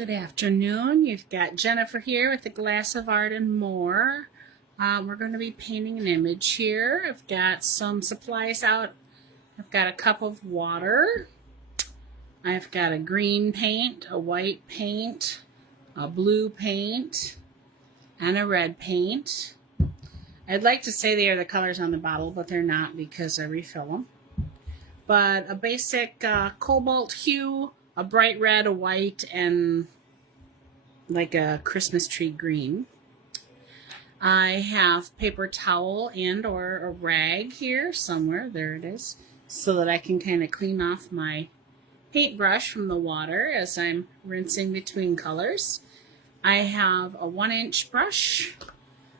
Good afternoon. You've got Jennifer here with a glass of art and more. We're going to be painting an image here. I've got some supplies out. I've got a cup of water. I've got a green paint, a white paint, a blue paint, and a red paint. I'd like to say they are the colors on the bottle, but they're not because I refill them. But a basic cobalt hue, a bright red, a white, and like a Christmas tree green. I have paper towel and or a rag here somewhere. There it is. So that I can kind of clean off my paintbrush from the water as I'm rinsing between colors. I have a 1-inch brush.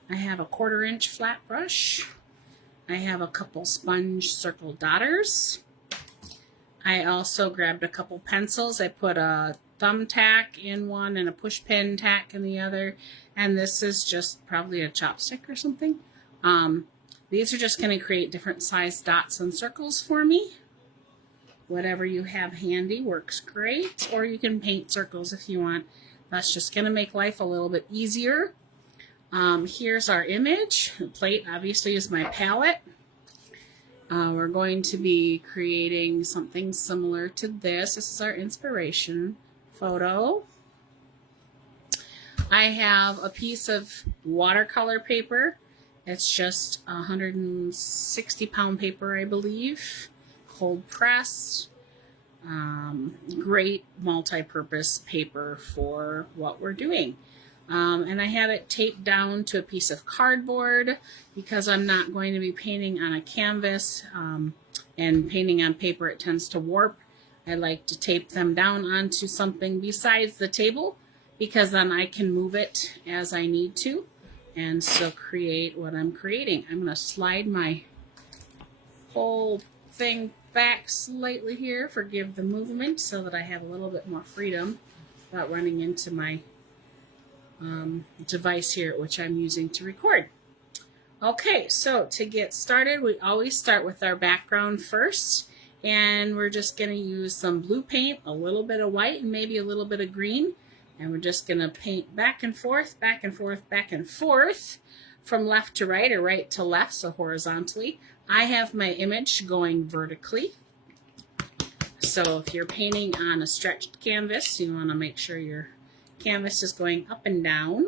I have a 1/4 inch flat brush. I have a couple sponge circle dotters. I also grabbed a couple pencils. I put a thumbtack in one and a push pin tack in the other. And this is just probably a chopstick or something. These are just going to create different size dots and circles for me. Whatever you have handy works great. Or you can paint circles if you want. That's just going to make life a little bit easier. Here's our image. The plate obviously is my palette. We're going to be creating something similar to this. This is our inspiration photo. I have a piece of watercolor paper. It's just 160-pound paper, I believe. Cold pressed. Great multi-purpose paper for what we're doing. And I had it taped down to a piece of cardboard because I'm not going to be painting on a canvas, and painting on paper, it tends to warp. I like to tape them down onto something besides the table because then I can move it as I need to and still create what I'm creating. I'm going to slide my whole thing back slightly here, forgive the movement, so that I have a little bit more freedom without running into my device here, which I'm using to record. Okay, so to get started, we always start with our background first, and we're just going to use some blue paint, a little bit of white, and maybe a little bit of green, and we're just going to paint back and forth, back and forth, back and forth, from left to right or right to left, so horizontally. I have my image going vertically. So if you're painting on a stretched canvas, you want to make sure your canvas is going up and down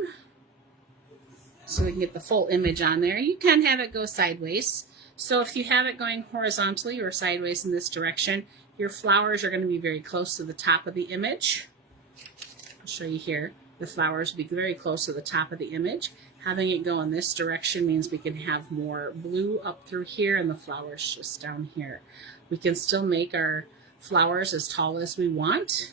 so we can get the full image on there. You can have it go sideways. So if you have it going horizontally or sideways in this direction, your flowers are going to be very close to the top of the image. I'll show you here. The flowers will be very close to the top of the image. Having it go in this direction means we can have more blue up through here and the flowers just down here. We can still make our flowers as tall as we want.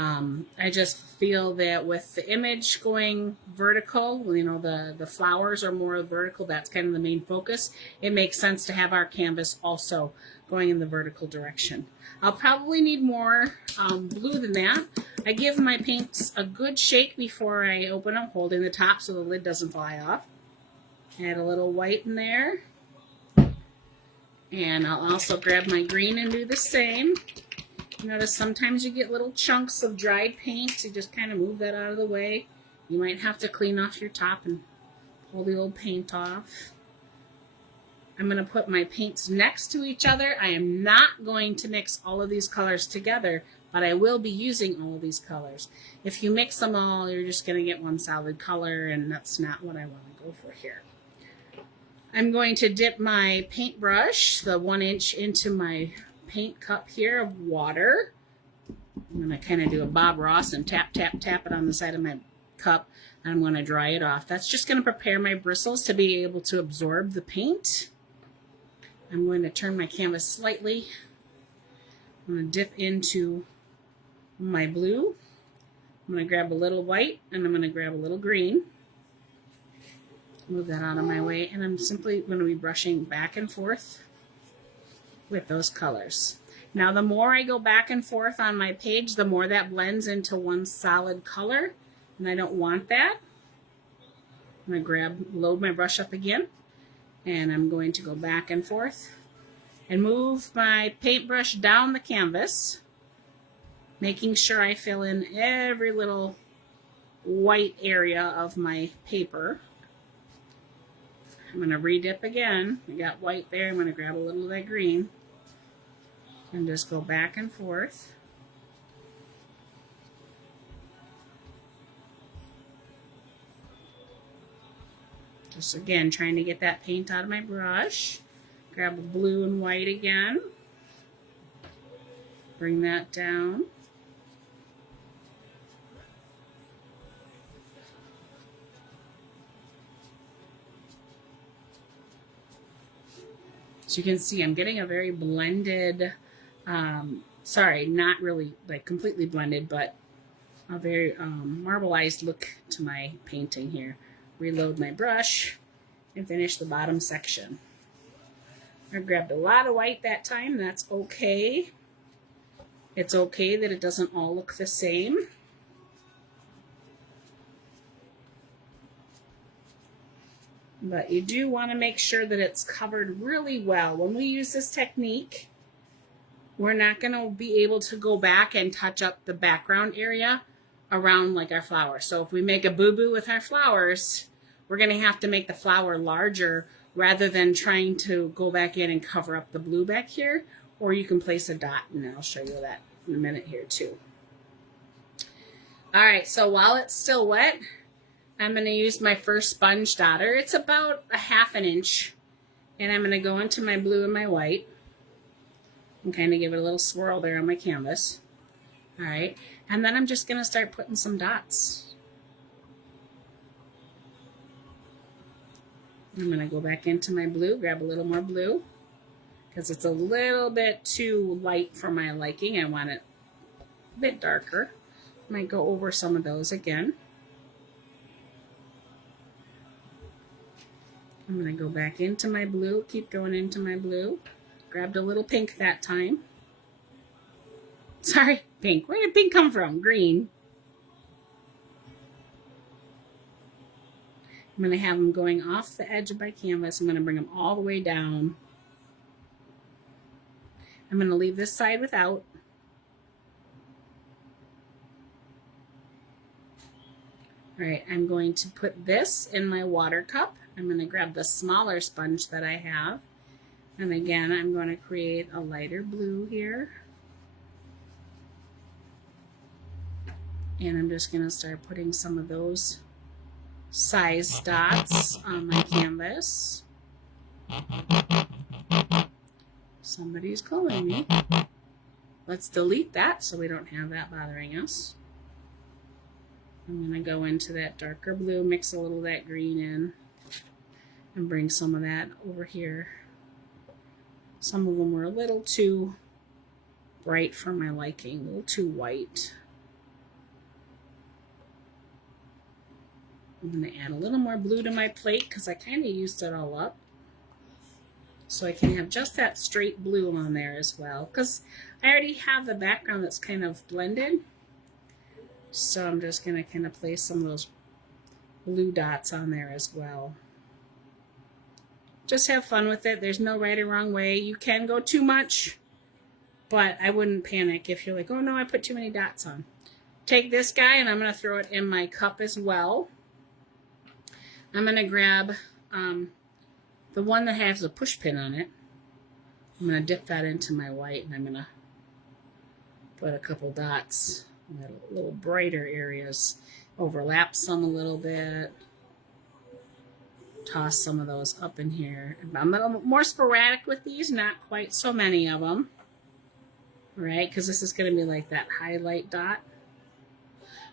I just feel that with the image going vertical, you know, the flowers are more vertical. That's kind of the main focus. It makes sense to have our canvas also going in the vertical direction. I'll probably need more blue than that. I give my paints a good shake before I open them, holding the top so the lid doesn't fly off. Add a little white in there. And I'll also grab my green and do the same. Notice sometimes you get little chunks of dried paint. You just kind of move that out of the way. You might have to clean off your top and pull the old paint off. I'm going to put my paints next to each other. I am not going to mix all of these colors together, but I will be using all of these colors. If you mix them all, you're just going to get one solid color, and that's not what I want to go for here. I'm going to dip my paintbrush, the 1-inch, into my paint cup here of water. I'm going to kind of do a Bob Ross and tap, tap, tap it on the side of my cup. And I'm going to dry it off. That's just going to prepare my bristles to be able to absorb the paint. I'm going to turn my canvas slightly. I'm going to dip into my blue. I'm going to grab a little white and I'm going to grab a little green. Move that out of my way, and I'm simply going to be brushing back and forth with those colors. Now the more I go back and forth on my page, the more that blends into one solid color, and I don't want that. I'm going to load my brush up again, and I'm going to go back and forth and move my paintbrush down the canvas making sure I fill in every little white area of my paper. I'm going to redip again. I got white there. I'm going to grab a little of that green and just go back and forth. Just again, trying to get that paint out of my brush. Grab a blue and white again. Bring that down. So you can see I'm getting a very blended, sorry, not really like completely blended, but a very marbleized look to my painting here. Reload my brush and finish the bottom section. I grabbed a lot of white that time. That's okay. It's okay that it doesn't all look the same. But you do want to make sure that it's covered really well. When we use this technique, we're not going to be able to go back and touch up the background area around like our flowers. So if we make a boo-boo with our flowers, we're going to have to make the flower larger rather than trying to go back in and cover up the blue back here. Or you can place a dot, and I'll show you that in a minute here too. All right, so while it's still wet, I'm going to use my first sponge dotter. It's about a ½ inch. And I'm going to go into my blue and my white and kind of give it a little swirl there on my canvas. All right, and then I'm just going to start putting some dots. I'm going to go back into my blue, grab a little more blue because it's a little bit too light for my liking. I want it a bit darker. I might go over some of those again. I'm going to go back into my blue, keep going into my blue. Grabbed a little pink that time. Sorry, pink. Where did pink come from? Green. I'm going to have them going off the edge of my canvas. I'm going to bring them all the way down. I'm going to leave this side without. All right, I'm going to put this in my water cup. I'm going to grab the smaller sponge that I have. And again, I'm going to create a lighter blue here. And I'm just going to start putting some of those size dots on my canvas. Somebody's calling me. Let's delete that so we don't have that bothering us. I'm going to go into that darker blue, mix a little of that green in, and bring some of that over here. Some of them were a little too bright for my liking, a little too white. I'm going to add a little more blue to my plate because I kind of used it all up. So I can have just that straight blue on there as well because I already have the background that's kind of blended. So I'm just going to kind of place some of those blue dots on there as well. Just have fun with it. There's no right or wrong way. You can go too much, but I wouldn't panic if you're like, oh no, I put too many dots on. Take this guy and I'm going to throw it in my cup as well. I'm going to grab the one that has a push pin on it. I'm going to dip that into my white and I'm going to put a couple dots in the little brighter areas. Overlap some a little bit. Toss some of those up in here. I'm a little more sporadic with these, not quite so many of them. Right, because this is going to be like that highlight dot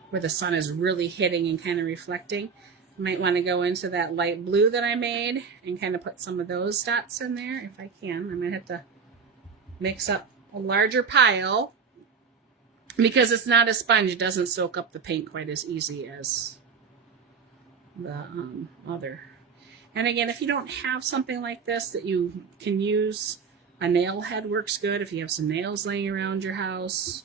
where the sun is really hitting and kind of reflecting. You might want to go into that light blue that I made and kind of put some of those dots in there if I can. I might have to mix up a larger pile because it's not a sponge. It doesn't soak up the paint quite as easy as the other. And again, if you don't have something like this that you can use, a nail head works good if you have some nails laying around your house.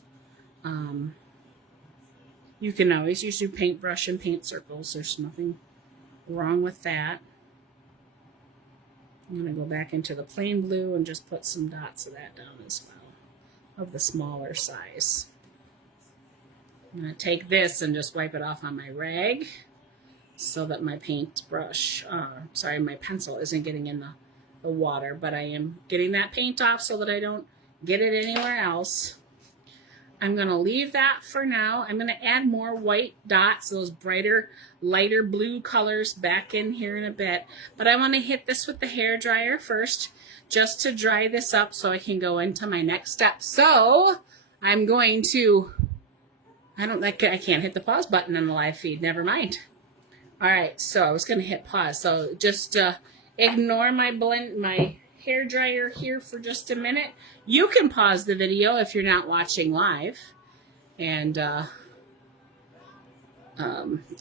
You can always use your paintbrush and paint circles. There's nothing wrong with that. I'm going to go back into the plain blue and just put some dots of that down as well, of the smaller size. I'm going to take this and just wipe it off on my rag so that my paintbrush, my pencil isn't getting in the water, but I am getting that paint off so that I don't get it anywhere else. I'm going to leave that for now. I'm going to add more white dots, those brighter, lighter blue colors back in here in a bit. But I want to hit this with the hair dryer first just to dry this up so I can go into my next step. So I'm going to, I can't hit the pause button on the live feed. Never mind. All right, so I was going to hit pause. So just ignore my hair dryer here for just a minute. You can pause the video if you're not watching live and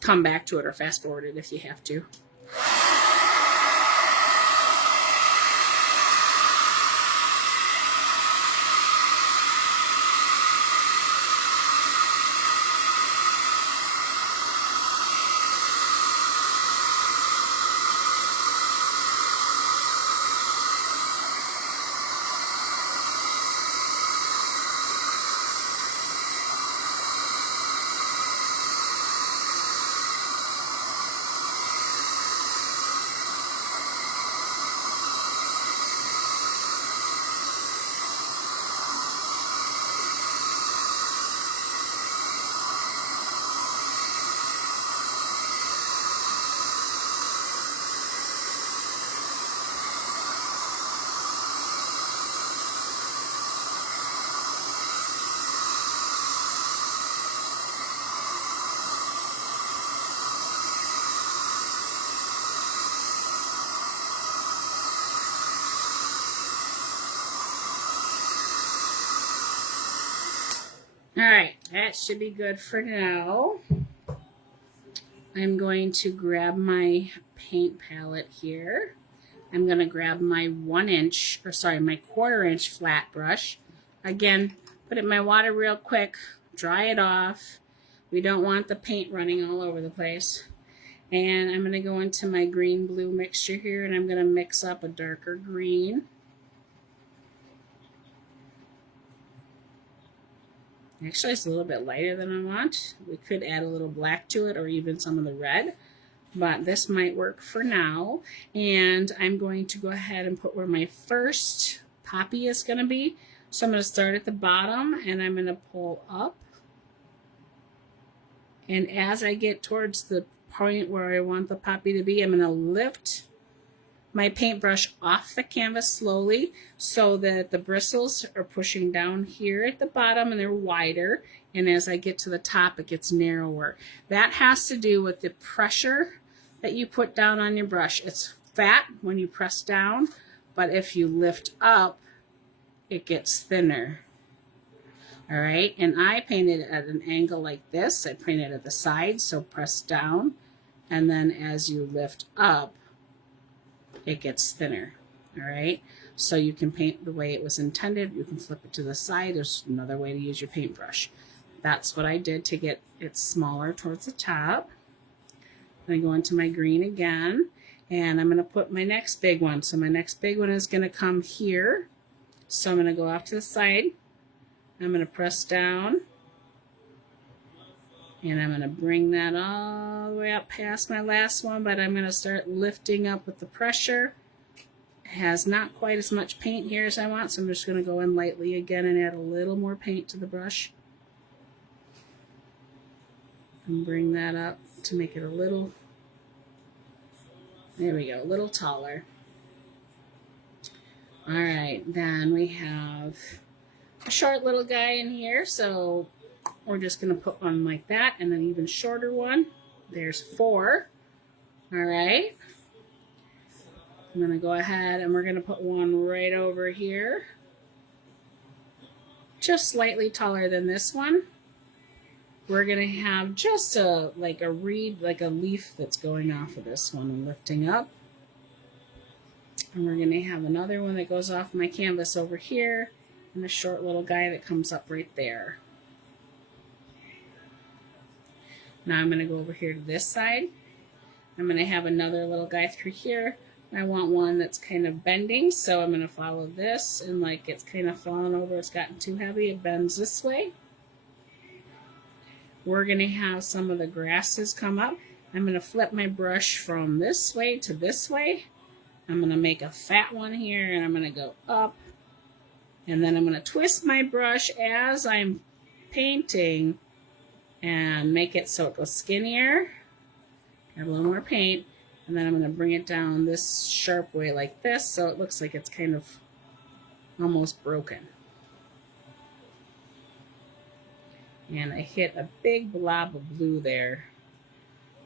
come back to it or fast forward it if you have to. All right, that should be good for now. I'm going to grab my paint palette here. I'm going to grab my my 1/4 inch flat brush. Again, put it in my water real quick, dry it off. We don't want the paint running all over the place. And I'm going to go into my green-blue mixture here, and I'm going to mix up a darker green. Actually, it's a little bit lighter than I want. We could add a little black to it or even some of the red, but this might work for now. And I'm going to go ahead and put where my first poppy is going to be. So I'm going to start at the bottom and I'm going to pull up. And as I get towards the point where I want the poppy to be, I'm going to lift my paintbrush off the canvas slowly so that the bristles are pushing down here at the bottom and they're wider, and as I get to the top it gets narrower. That has to do with the pressure that you put down on your brush. It's fat when you press down, but if you lift up it gets thinner. All right, and I painted at an angle like this. I painted at the side, so press down, and then as you lift up it gets thinner. All right, so you can paint the way it was intended. You can flip it to the side. There's another way to use your paintbrush. That's what I did to get it smaller towards the top. Then I go into my green again, and I'm going to put my next big one. So my next big one is going to come here. So I'm going to go off to the side. I'm going to press down, and I'm going to bring that all the way up past my last one, but I'm going to start lifting up with the pressure. It has not quite as much paint here as I want, so I'm just going to go in lightly again and add a little more paint to the brush. And bring that up to make it a little, there we go, a little taller. All right, then we have a short little guy in here, so we're just going to put one like that and an even shorter one. There's 4. All right. I'm going to go ahead and we're going to put one right over here. Just slightly taller than this one. We're going to have just like a leaf that's going off of this one and lifting up. And we're going to have another one that goes off my canvas over here, and a short little guy that comes up right there. Now I'm going to go over here to this side. I'm going to have another little guy through here. I want one that's kind of bending, so I'm going to follow this, and like it's kind of fallen over, it's gotten too heavy, it bends this way. we're going to have some of the grasses come up. I'm going to flip my brush from this way to this way. I'm going to make a fat one here, and I'm going to go up. And then I'm going to twist my brush as I'm painting and make it so it goes skinnier. Add a little more paint. And then I'm going to bring it down this sharp way like this, so it looks like it's kind of almost broken. And I hit a big blob of blue there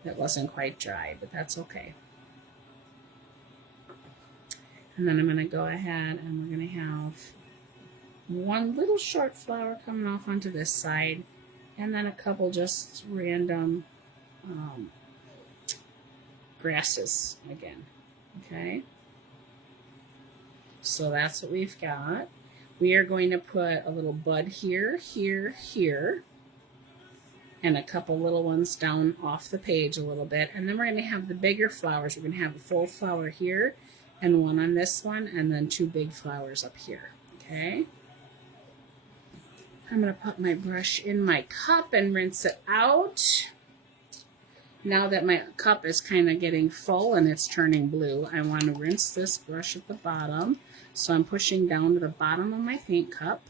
that wasn't quite dry, but that's okay. And then I'm going to go ahead and we're going to have one little short flower coming off onto this side, and then a couple just random grasses again. Okay, so that's what we've got. We are going to put a little bud here, here, here, and a couple little ones down off the page a little bit, and then we're going to have the bigger flowers. We're going to have a full flower here and one on this one, and then two big flowers up here. Okay, I'm going to put my brush in my cup and rinse it out. Now that my cup is kind of getting full and it's turning blue, I want to rinse this brush at the bottom. So I'm pushing down to the bottom of my paint cup.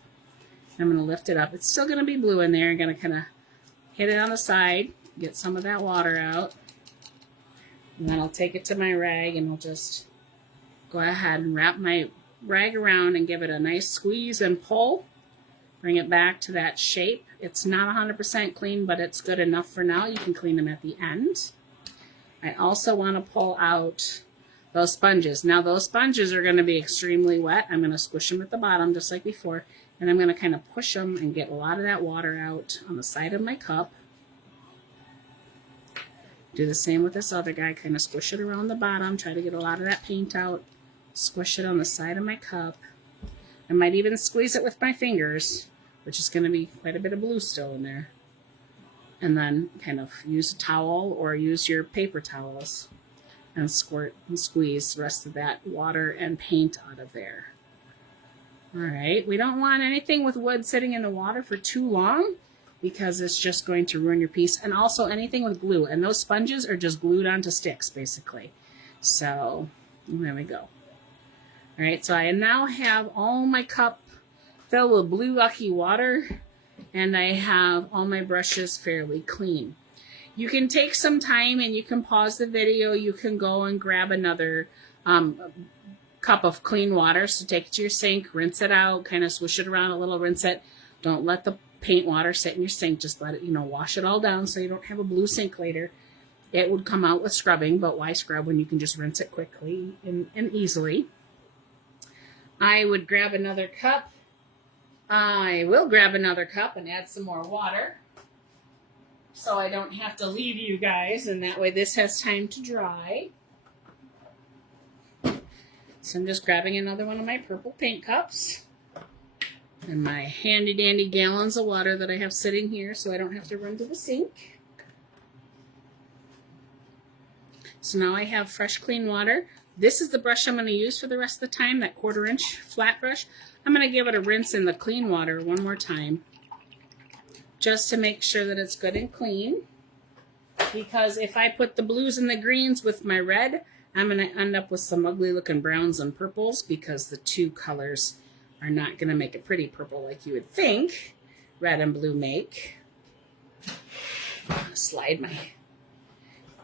I'm going to lift it up. It's still going to be blue in there. I'm going to kind of hit it on the side, get some of that water out. And then I'll take it to my rag and I'll just go ahead and wrap my rag around and give it a nice squeeze and pull. Bring it back to that shape. It's not 100% clean, but it's good enough for now. You can clean them at the end. I also want to pull out those sponges. Now those sponges are going to be extremely wet. I'm going to squish them at the bottom just like before, and I'm going to kind of push them and get a lot of that water out on the side of my cup. Do the same with this other guy, kind of squish it around the bottom, try to get a lot of that paint out, squish it on the side of my cup. I might even squeeze it with my fingers, which is going to be quite a bit of blue still in there. And then kind of use a towel or use your paper towels and squirt and squeeze the rest of that water and paint out of there. All right, we don't want anything with wood sitting in the water for too long because it's just going to ruin your piece. And also anything with glue. And those sponges are just glued onto sticks, basically. So there we go. All right, so I now have all my cup filled with blue lucky water, and I have all my brushes fairly clean. You can take some time and you can pause the video. You can go and grab another cup of clean water. So take it to your sink, rinse it out, kind of swish it around a little, rinse it. Don't let the paint water sit in your sink. Just let it, wash it all down so you don't have a blue sink later. It would come out with scrubbing, but why scrub when you can just rinse it quickly and easily? I would grab another cup. I will grab another cup and add some more water so I don't have to leave you guys, and that way this has time to dry. So I'm just grabbing another one of my purple paint cups and my handy dandy gallons of water that I have sitting here so I don't have to run to the sink. So now I have fresh clean water. This is the brush I'm going to use for the rest of the time, that 1/4 inch flat brush. I'm going to give it a rinse in the clean water one more time just to make sure that it's good and clean, because if I put the blues and the greens with my red, I'm going to end up with some ugly looking browns and purples because the two colors are not going to make a pretty purple like you would think red and blue make. Slide my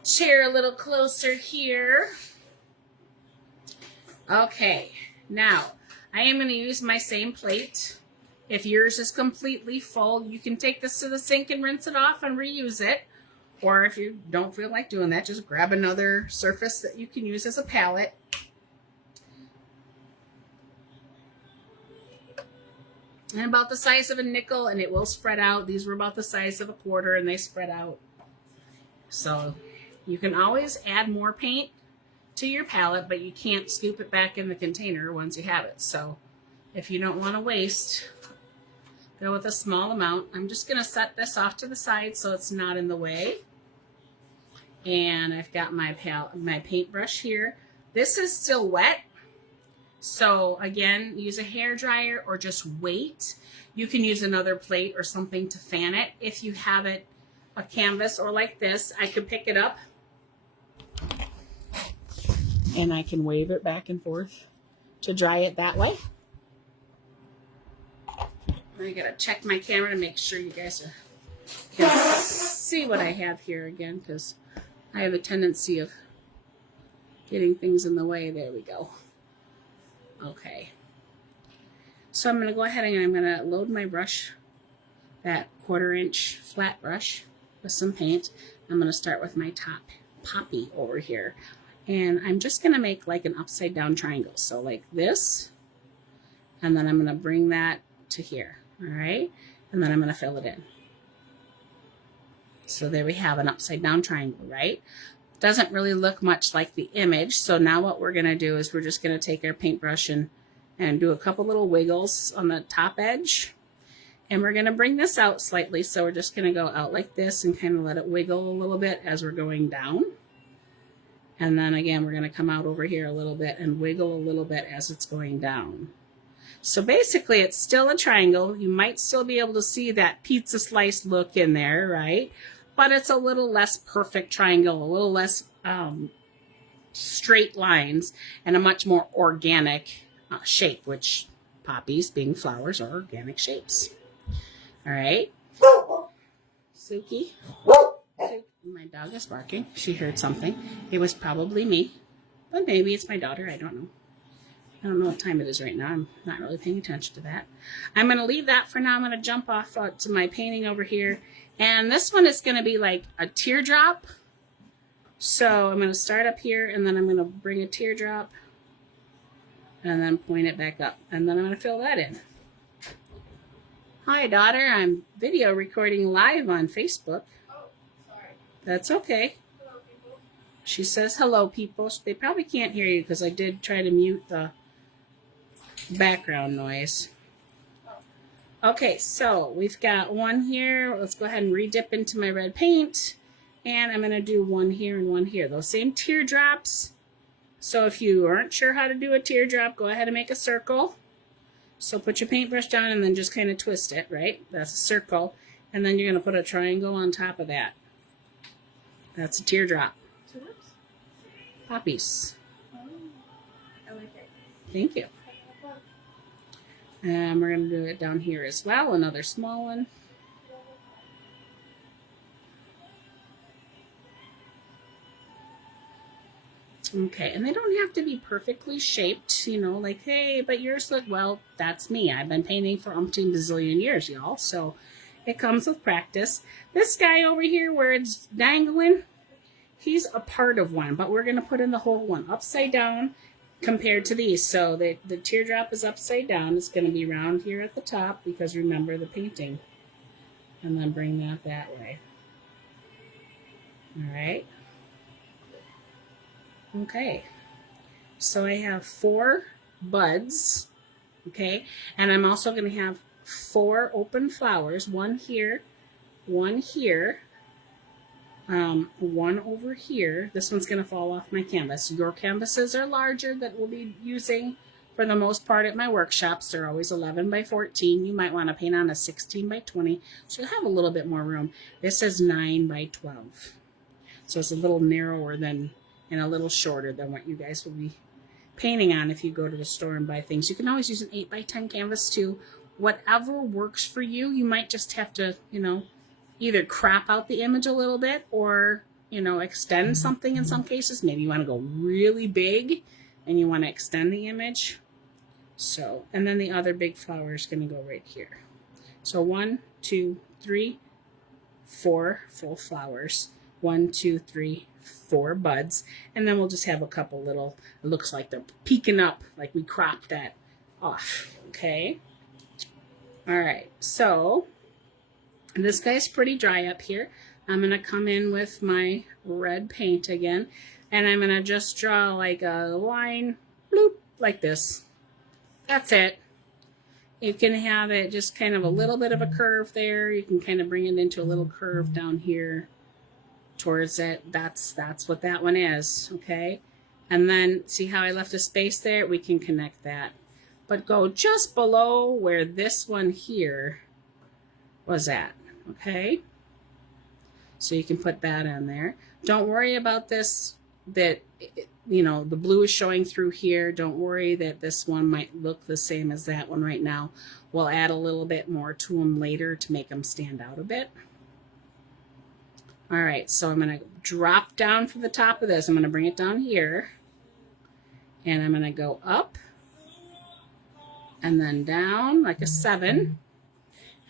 chair a little closer here. Okay, now I am going to use my same plate. If yours is completely full, you can take this to the sink and rinse it off and reuse it. Or if you don't feel like doing that, just grab another surface that you can use as a palette. And about the size of a nickel, and it will spread out. These were about the size of a 1/4 and they spread out. So you can always add more paint to your palette, but you can't scoop it back in the container once you have it. So if you don't want to waste, go with a small amount. I'm just going to set this off to the side so it's not in the way. And I've got my paintbrush here. This is still wet. So again, use a hair dryer or just wait. You can use another plate or something to fan it if you have it a canvas or like this, I could pick it up and I can wave it back and forth to dry it that way. I gotta check my camera to make sure you guys can see what I have here again, because I have a tendency of getting things in the way. There we go. Okay. So I'm going to go ahead and I'm going to load my brush, that 1/4 inch flat brush with some paint. I'm going to start with my top poppy over here. And I'm just going to make like an upside down triangle. So like this, and then I'm going to bring that to here. All right. And then I'm going to fill it in. So there we have an upside down triangle, right? Doesn't really look much like the image. So now what we're going to do is we're just going to take our paintbrush and do a couple little wiggles on the top edge. And we're going to bring this out slightly. So we're just going to go out like this and kind of let it wiggle a little bit as we're going down. And then again, we're going to come out over here a little bit and wiggle a little bit as it's going down. So basically it's still a triangle. You might still be able to see that pizza slice look in there, right? But it's a little less perfect triangle, a little less straight lines, and a much more organic shape, which poppies, being flowers, are organic shapes. All right. Suki. My dog is barking. She heard something. It was probably me, but maybe it's my daughter. I don't know. I don't know what time it is right now. I'm not really paying attention to that. I'm going to leave that for now. I'm going to jump off to my painting over here. And this one is going to be like a teardrop. So I'm going to start up here, and then I'm going to bring a teardrop and then point it back up. And then I'm going to fill that in. Hi, daughter. I'm video recording live on Facebook. Oh, sorry. That's okay. Hello, people. She says, hello, people. They probably can't hear you because I did try to mute the background noise. Okay, so we've got one here. Let's go ahead and re-dip into my red paint. And I'm going to do one here and one here. Those same teardrops. So if you aren't sure how to do a teardrop, go ahead and make a circle. So put your paintbrush down and then just kind of twist it, right? That's a circle. And then you're going to put a triangle on top of that. That's a teardrop. Tulips? Poppies. Oh, I like it. Thank you. And we're going to do it down here as well. Another small one. Okay, and they don't have to be perfectly shaped, you know, like, hey, but yours look, well, that's me. I've been painting for umpteen bazillion years, y'all, so it comes with practice. This guy over here where it's dangling, he's a part of one, but we're going to put in the whole one upside down compared to these. So the teardrop is upside down. It's going to be round here at the top because remember the painting. And then bring that way. All right. Okay, so I have 4 buds, okay, and I'm also going to have 4 open flowers, one here, one over here. This one's going to fall off my canvas. Your canvases are larger that we'll be using for the most part at my workshops. They're always 11 by 14. You might want to paint on a 16 by 20, so you'll have a little bit more room. This is 9 by 12, so it's a little narrower than and a little shorter than what you guys will be painting on if you go to the store and buy things. You can always use an 8 by 10 canvas too. Whatever works for you. You might just have to, you know, either crop out the image a little bit or, you know, extend something in some cases. Maybe you want to go really big and you want to extend the image. So, and then the other big flower is going to go right here. So 1, 2, 3, 4 full flowers. 1, 2, 3, 4 buds, and then we'll just have a couple little, it looks like they're peeking up, like we cropped that off, okay? All right, so this guy's pretty dry up here. I'm going to come in with my red paint again, and I'm going to just draw like a line, bloop, like this. That's it. You can have it just kind of a little bit of a curve there. You can kind of bring it into a little curve down here towards it. That's what that one is, okay? And then see how I left a space there? We can connect that. But go just below where this one here was at, okay? So you can put that in there. Don't worry about this, that, you know, the blue is showing through here. Don't worry that this one might look the same as that one right now. We'll add a little bit more to them later to make them stand out a bit. All right, so I'm going to drop down from the top of this. I'm going to bring it down here. And I'm going to go up and then down like a 7.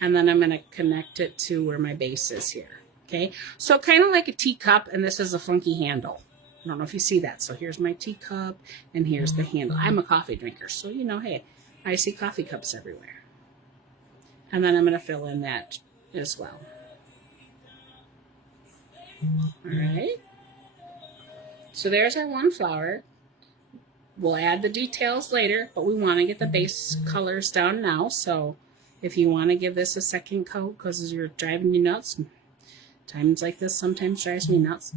And then I'm going to connect it to where my base is here. Okay, so kind of like a teacup, and this is a funky handle. I don't know if you see that. So here's my teacup, and here's the handle. I'm a coffee drinker, so you know, hey, I see coffee cups everywhere. And then I'm going to fill in that as well. All right. So there's our one flower. We'll add the details later, but we want to get the base colors down now. So if you want to give this a second coat because you're driving you nuts, times like this sometimes drives me nuts.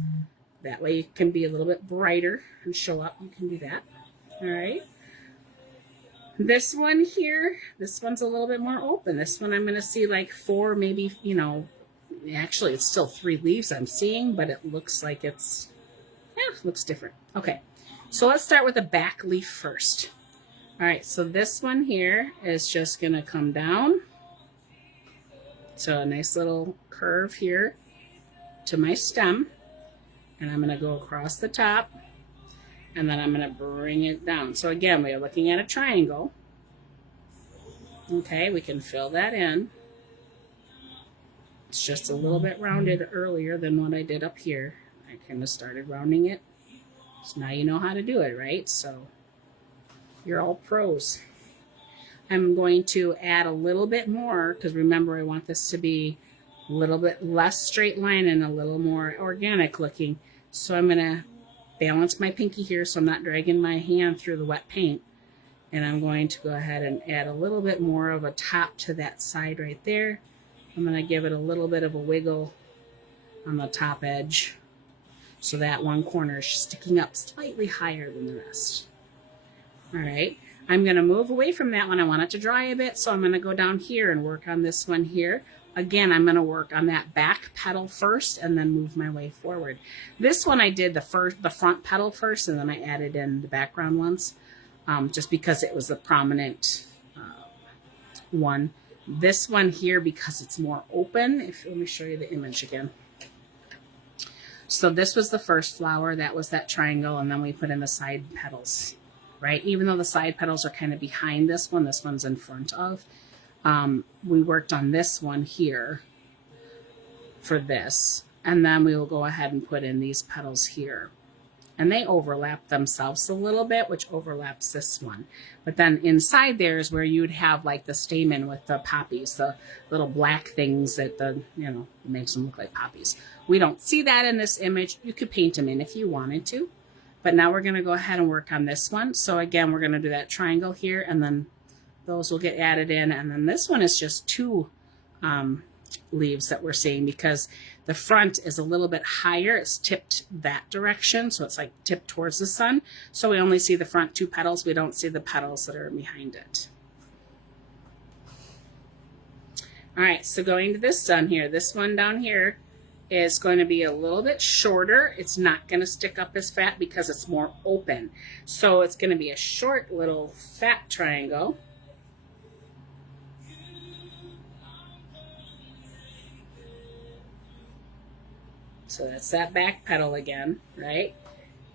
That way it can be a little bit brighter and show up. You can do that. All right. This one here, this one's a little bit more open. This one I'm going to see like 4, maybe, you know, actually it's still 3 leaves I'm seeing, but it looks like it's, yeah, it looks different. Okay. So let's start with the back leaf first. All right. So this one here is just going to come down. So a nice little curve here to my stem, and I'm going to go across the top, and then I'm going to bring it down. So again, we are looking at a triangle. Okay, we can fill that in. It's just a little bit rounded earlier than what I did up here. I kind of started rounding it. So now you know how to do it, right? So you're all pros. I'm going to add a little bit more because remember I want this to be a little bit less straight line and a little more organic looking. So I'm going to balance my pinky here so I'm not dragging my hand through the wet paint. And I'm going to go ahead and add a little bit more of a top to that side right there. I'm going to give it a little bit of a wiggle on the top edge so that one corner is sticking up slightly higher than the rest. All right. I'm going to move away from that one. I want it to dry a bit, so I'm going to go down here and work on this one here. Again, I'm going to work on that back petal first and then move my way forward. This one I did the front petal first, and then I added in the background ones just because it was the prominent one. This one here, because it's more open, let me show you the image again. So this was the first flower. That was that triangle, and then we put in the side petals, right? Even though the side petals are kind of behind this one's in front of. We worked on this one here for this, and then we will go ahead and put in these petals here. And they overlap themselves a little bit, which overlaps this one. But then inside there is where you'd have like the stamen with the poppies, the little black things that makes them look like poppies. We don't see that in this image. You could paint them in if you wanted to. But now we're going to go ahead and work on this one. So again, we're going to do that triangle here, and then those will get added in. And then this one is just 2 leaves that we're seeing because the front is a little bit higher. It's tipped that direction. So it's like tipped towards the sun. So we only see the front 2 petals. We don't see the petals that are behind it. All right. So going to this down here, this one down here is going to be a little bit shorter. It's not going to stick up as fat because it's more open. So it's going to be a short little fat triangle. So that's that back petal again, right?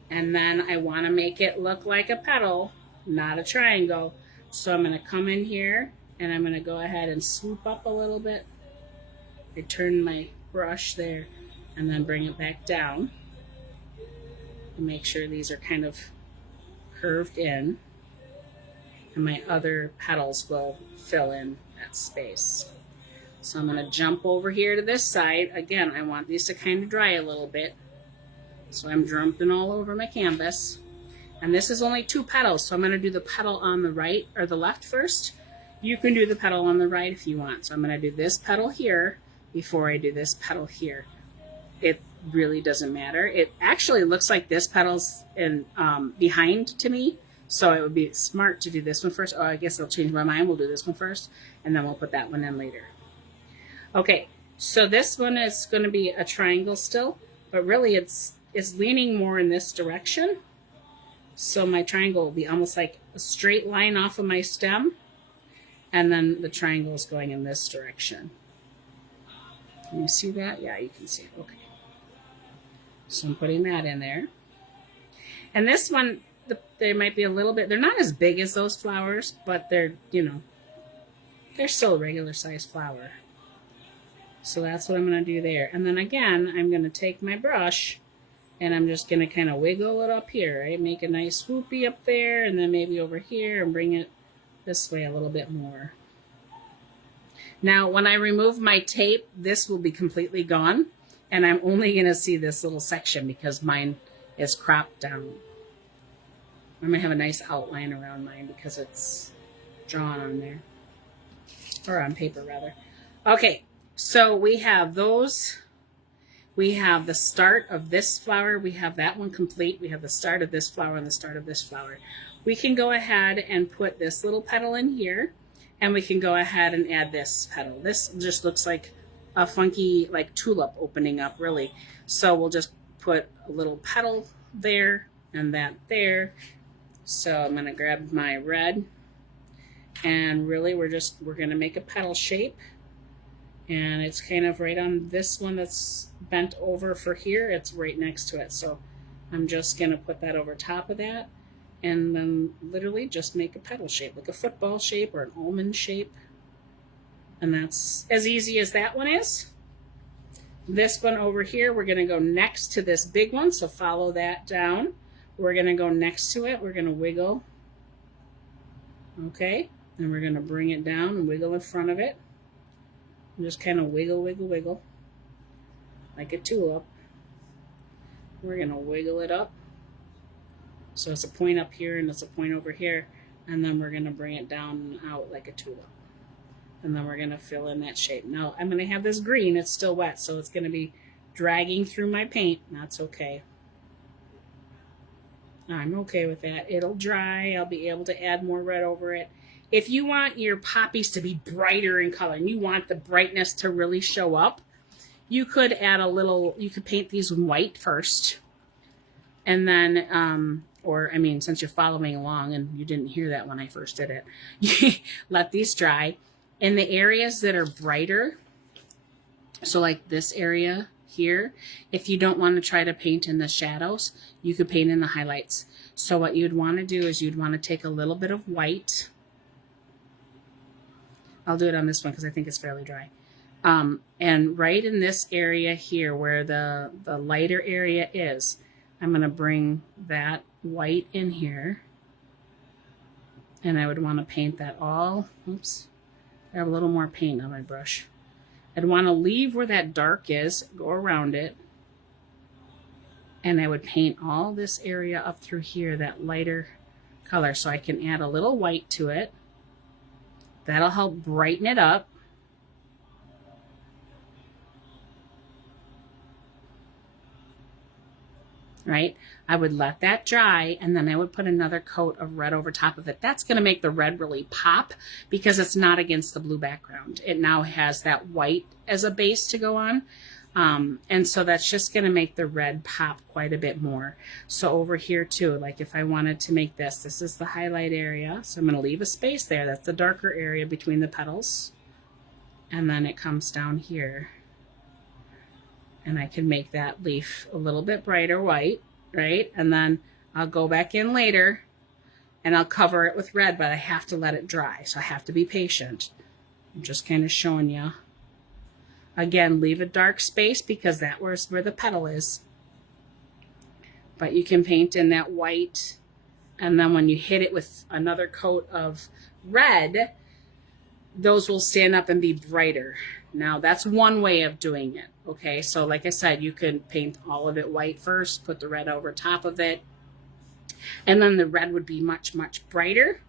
And then I want to make it look like a petal, not a triangle. So I'm going to come in here and I'm going to go ahead and swoop up a little bit. I turn my brush there and then bring it back down and make sure these are kind of curved in. And my other petals will fill in that space. So I'm going to jump over here to this side. Again, I want these to kind of dry a little bit. So I'm jumping all over my canvas. And this is only 2 petals, so I'm going to do the petal on the right or the left first. You can do the petal on the right if you want. So I'm going to do this petal here before I do this petal here. It really doesn't matter. It actually looks like this petal's in behind to me. So it would be smart to do this one first. Oh, I guess I'll change my mind. We'll do this one first, and then we'll put that one in later. Okay, So this one is going to be a triangle still, but really it's leaning more in this direction. So my triangle will be almost like a straight line off of my stem, and then the triangle is going in this direction. Can you see that? Yeah, you can see it. Okay. So I'm putting that in there. And this one, they might be a little bit, they're not as big as those flowers, but they're, you know, they're still a regular size flower. So that's what I'm going to do there. And then again, I'm going to take my brush and I'm just going to kind of wiggle it up here, right? Make a nice swoopy up there, and then maybe over here and bring it this way a little bit more. Now, when I remove my tape, this will be completely gone, and I'm only going to see this little section because mine is cropped down. I'm going to have a nice outline around mine because it's drawn on there, or on paper rather. Okay, so we have those. We have the start of this flower. We have that one complete. We have the start of this flower and the start of this flower. We can go ahead and put this little petal in here, and we can go ahead and add this petal. This just looks like a funky, like tulip opening up, really. So we'll just put a little petal there and that there. So I'm going to grab my red, and really we're going to make a petal shape. And it's kind of right on this one that's bent over for here. It's right next to it. So I'm just going to put that over top of that, and then literally just make a petal shape, like a football shape or an almond shape. And that's as easy as that one is. This one over here, we're going to go next to this big one. So follow that down. We're going to go next to it. We're going to wiggle. Okay. And we're going to bring it down and wiggle in front of it. Just kind of wiggle, wiggle, wiggle, like a tulip. We're going to wiggle it up. So it's a point up here and it's a point over here. And then we're going to bring it down and out like a tulip. And then we're going to fill in that shape. Now I'm going to have this green. It's still wet, so it's going to be dragging through my paint. That's okay. I'm okay with that. It'll dry. I'll be able to add more red over it. If you want your poppies to be brighter in color and you want the brightness to really show up, you could add a little, you could paint these in white first. And then, or I mean, since you're following along and you didn't hear that when I first did it, let these dry. In the areas that are brighter, so like this area here, if you don't want to try to paint in the shadows, you could paint in the highlights. So what you'd want to do is you'd want to take a little bit of white. I'll do it on this one because I think it's fairly dry. And right in this area here where the lighter area is, I'm going to bring that white in here. And I would want to paint that all. Oops. I have a little more paint on my brush. I'd want to leave where that dark is, go around it. And I would paint all this area up through here, that lighter color. So I can add a little white to it. That'll help brighten it up. Right? I would let that dry, and then I would put another coat of red over top of it. That's going to make the red really pop because it's not against the blue background. It now has that white as a base to go on. And so that's just going to make the red pop quite a bit more. So over here too, like if I wanted to make this is the highlight area. So I'm going to leave a space there. That's the darker area between the petals. And then it comes down here. And I can make that leaf a little bit brighter white, right? And then I'll go back in later and I'll cover it with red, but I have to let it dry. So I have to be patient. I'm just kind of showing you. Again, leave a dark space because that's where the petal is. But you can paint in that white, and then when you hit it with another coat of red, those will stand up and be brighter. Now, that's one way of doing it, okay? So like I said, you can paint all of it white first, put the red over top of it, and then the red would be much, much brighter,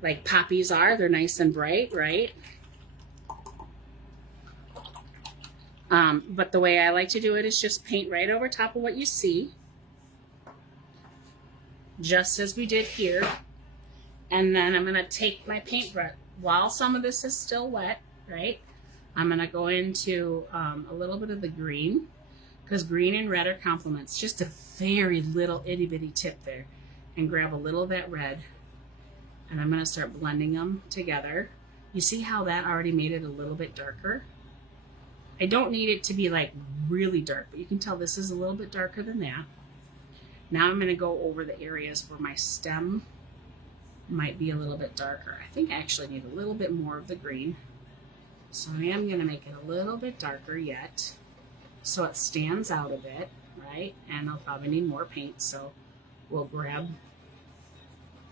like poppies are. They're nice and bright, right? But the way I like to do it is just paint right over top of what you see, just as we did here. And then I'm going to take my paintbrush while some of this is still wet, right? I'm going to go into a little bit of the green, because green and red are complements. Just a very little itty bitty tip there, and grab a little of that red, and I'm going to start blending them together. You see how that already made it a little bit darker? I don't need it to be like really dark, but you can tell this is a little bit darker than that. Now I'm going to go over the areas where my stem might be a little bit darker. I think I actually need a little bit more of the green. So I am going to make it a little bit darker yet, so it stands out a bit, right? And I'll probably need more paint, so we'll grab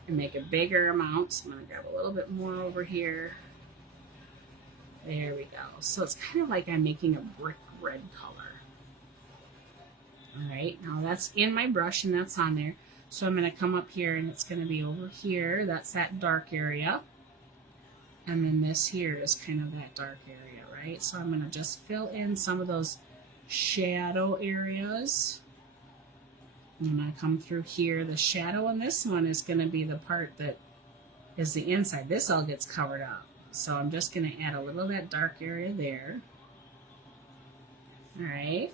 and make a bigger amount. So I'm going to grab a little bit more over here. There we go. So it's kind of like I'm making a brick red color. All right, now that's in my brush and that's on there. So I'm going to come up here and it's going to be over here. That's that dark area. And then this here is kind of that dark area, right? So I'm going to just fill in some of those shadow areas. I'm going to come through here. The shadow on this one is going to be the part that is the inside. This all gets covered up. So I'm just going to add a little of that dark area there. All right.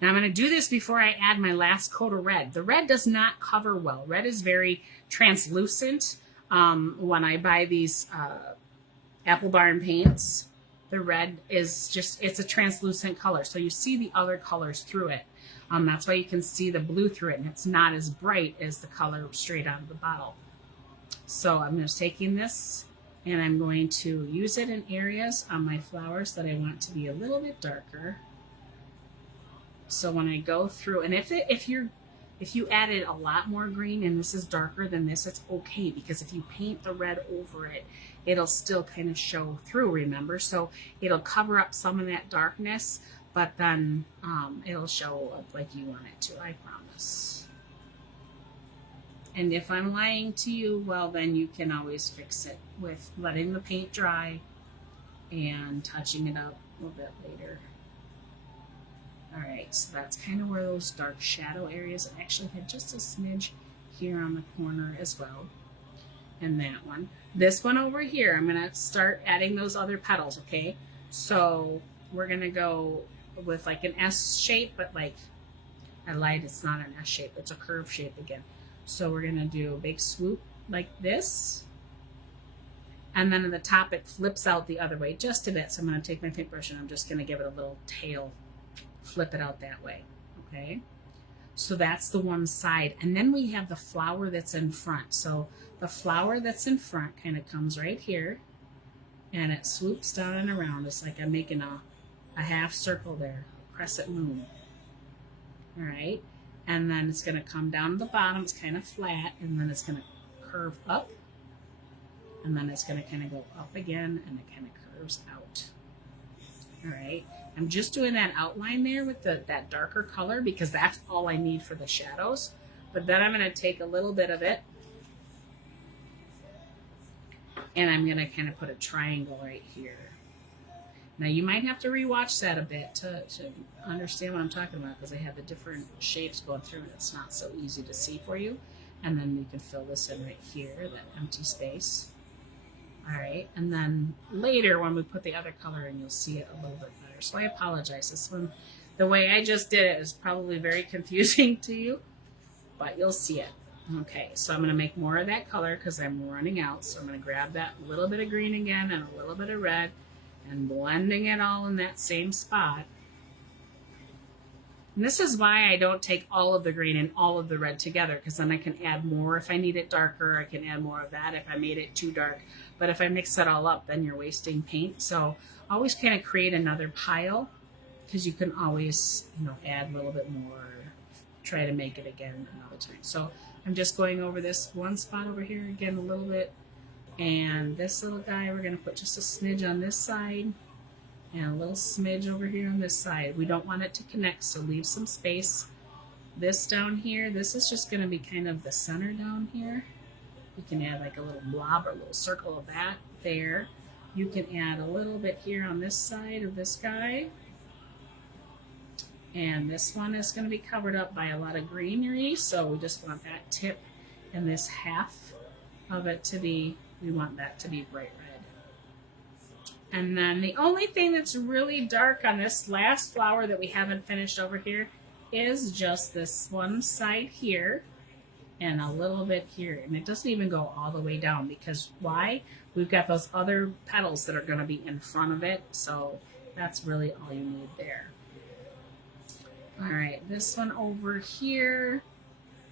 Now I'm going to do this before I add my last coat of red. The red does not cover well. Red is very translucent. When I buy these Apple Barn paints, the red is just, it's a translucent color. So you see the other colors through it. That's why you can see the blue through it, and it's not as bright as the color straight out of the bottle. So I'm just taking this and I'm going to use it in areas on my flowers that I want to be a little bit darker. So when I go through, and if you added a lot more green and this is darker than this, it's okay, because if you paint the red over it, it'll still kind of show through, remember? So it'll cover up some of that darkness, but then it'll show up like you want it to, I promise. And if I'm lying to you, well, then you can always fix it with letting the paint dry and touching it up a little bit later. All right, so that's kind of where those dark shadow areas, I actually had just a smidge here on the corner as well. And that one. This one over here, I'm gonna start adding those other petals, okay? So we're gonna go with like an S shape, but like, I lied, it's not an S shape, it's a curve shape again. So we're gonna do a big swoop like this. And then at the top, it flips out the other way just a bit. So I'm gonna take my paintbrush and I'm just gonna give it a little tail, flip it out that way, okay? So that's the one side. And then we have the flower that's in front. So the flower that's in front kind of comes right here and it swoops down and around. It's like I'm making a half circle there, crescent moon. All right, and then it's gonna come down to the bottom, it's kind of flat, and then it's gonna curve up, and then it's gonna kind of go up again, and it kind of curves out. All right, I'm just doing that outline there with that darker color because that's all I need for the shadows. But then I'm gonna take a little bit of it and I'm gonna kind of put a triangle right here. Now you might have to rewatch that a bit to understand what I'm talking about, because I have the different shapes going through and it's not so easy to see for you. And then you can fill this in right here, that empty space. All right, and then later when we put the other color in, you'll see it a little bit better. So I apologize. This one, the way I just did it is probably very confusing to you, but you'll see it. Okay, so I'm gonna make more of that color because I'm running out. So I'm gonna grab that little bit of green again and a little bit of red and blending it all in that same spot. And this is why I don't take all of the green and all of the red together, because then I can add more if I need it darker. I can add more of that if I made it too dark. But if I mix it all up, then you're wasting paint. So always kind of create another pile, because you can always, add a little bit more, try to make it again another time. So I'm just going over this one spot over here again a little bit. And this little guy, we're going to put just a smidge on this side and a little smidge over here on this side. We don't want it to connect, so leave some space. This down here, this is just going to be kind of the center down here. You can add like a little blob or a little circle of that there. You can add a little bit here on this side of this guy. And this one is going to be covered up by a lot of greenery, so we just want that tip and this half of it to be, we want that to be bright red. And then the only thing that's really dark on this last flower that we haven't finished over here is just this one side here and a little bit here. And it doesn't even go all the way down because why? We've got those other petals that are going to be in front of it. So that's really all you need there. All right, this one over here.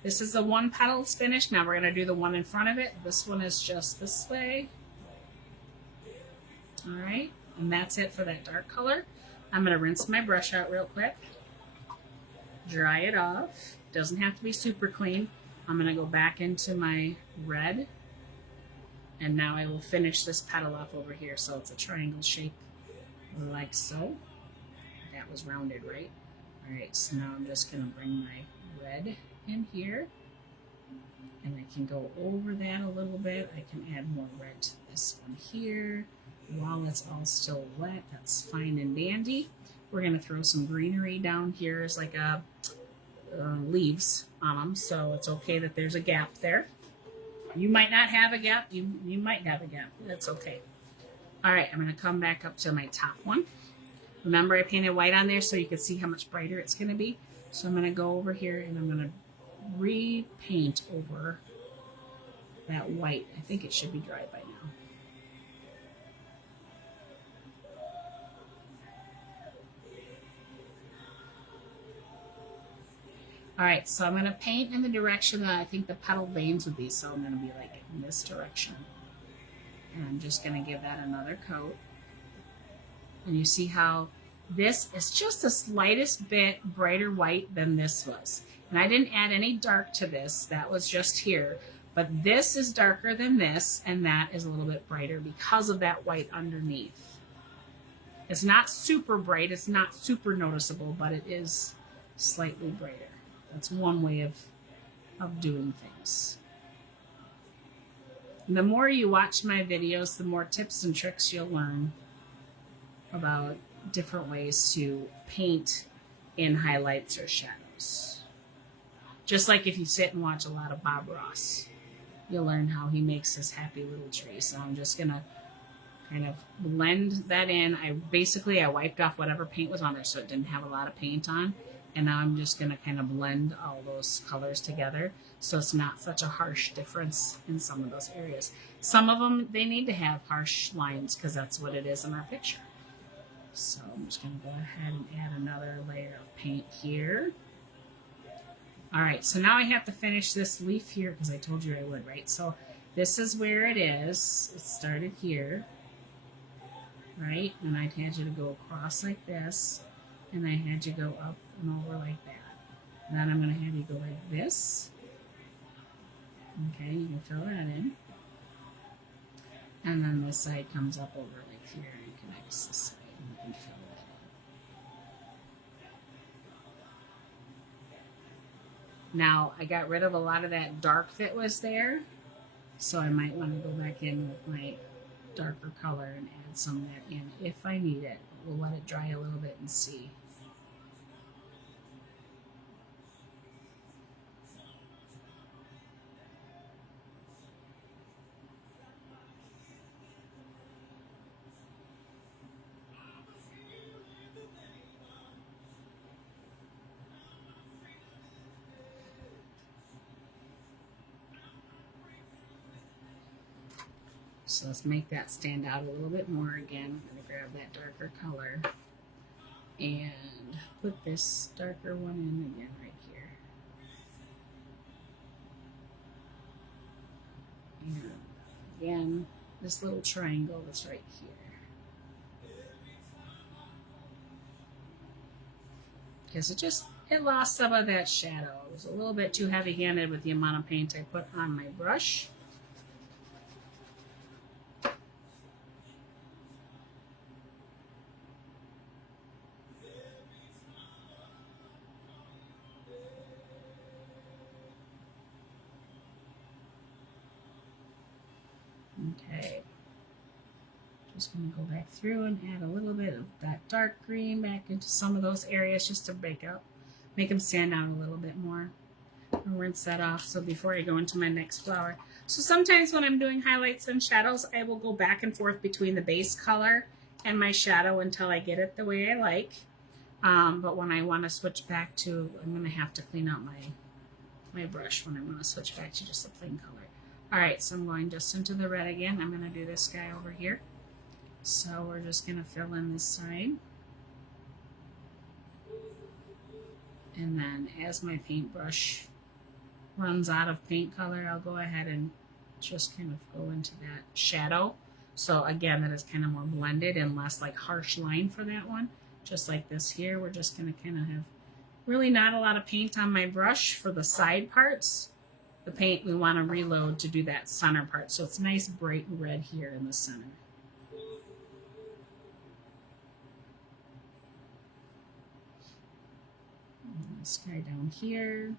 This is the one petal's finished. Now we're going to do the one in front of it. This one is just this way. All right, and that's it for that dark color. I'm going to rinse my brush out real quick. Dry it off. Doesn't have to be super clean. I'm going to go back into my red. And now I will finish this petal off over here so it's a triangle shape like so. That was rounded, right? All right, so now I'm just going to bring my red in here. And I can go over that a little bit. I can add more red to this one here. While it's all still wet, that's fine and dandy. We're going to throw some greenery down here as like a leaves on them, so it's okay that there's a gap there. You might not have a gap. You might have a gap. That's okay. All right, I'm going to come back up to my top one. Remember, I painted white on there so you can see how much brighter it's going to be. So I'm going to go over here and I'm going to repaint over that white. I think it should be dry by now. All right, so I'm going to paint in the direction that I think the petal veins would be. So I'm going to be like in this direction. And I'm just going to give that another coat. And you see how this is just the slightest bit brighter white than this was. And I didn't add any dark to this. That was just here. But this is darker than this, and that is a little bit brighter because of that white underneath. It's not super bright. It's not super noticeable, but it is slightly brighter. That's one way of doing things. And the more you watch my videos, the more tips and tricks you'll learn about different ways to paint in highlights or shadows. Just like if you sit and watch a lot of Bob Ross, you'll learn how he makes this happy little tree. So I'm just gonna kind of blend that in. I wiped off whatever paint was on there so it didn't have a lot of paint on. And now I'm just going to kind of blend all those colors together so it's not such a harsh difference in some of those areas. Some of them, they need to have harsh lines because that's what it is in our picture. So I'm just going to go ahead and add another layer of paint here. All right, so now I have to finish this leaf here because I told you I would, right? So this is where it is. It started here, right? And I had you to go across like this, and I had you go up and over like that. And then I'm going to have you go like this. Okay, you can fill that in. And then this side comes up over like here and connects this side, and you can fill that in. Now, I got rid of a lot of that dark that was there, so I might want to go back in with my darker color and add some of that in if I need it. We'll let it dry a little bit and see. So let's make that stand out a little bit more again. I'm going to grab that darker color and put this darker one in again right here. And again, this little triangle that's right here. Because it lost some of that shadow. It was a little bit too heavy-handed with the amount of paint I put on my brush. Okay, just going to go back through and add a little bit of that dark green back into some of those areas just to make them stand out a little bit more. I'll rinse that off so before I go into my next flower. So sometimes when I'm doing highlights and shadows, I will go back and forth between the base color and my shadow until I get it the way I like. But when I want to switch back to, I'm going to have to clean out my brush when I want to switch back to just a plain color. All right, so I'm going just into the red again. I'm going to do this guy over here. So we're just going to fill in this side. And then as my paintbrush runs out of paint color, I'll go ahead and just kind of go into that shadow. So again, that is kind of more blended and less like harsh line for that one. Just like this here, we're just going to kind of have really not a lot of paint on my brush for the side parts. The paint we want to reload to do that center part. So it's nice bright red here in the center. And this guy down here.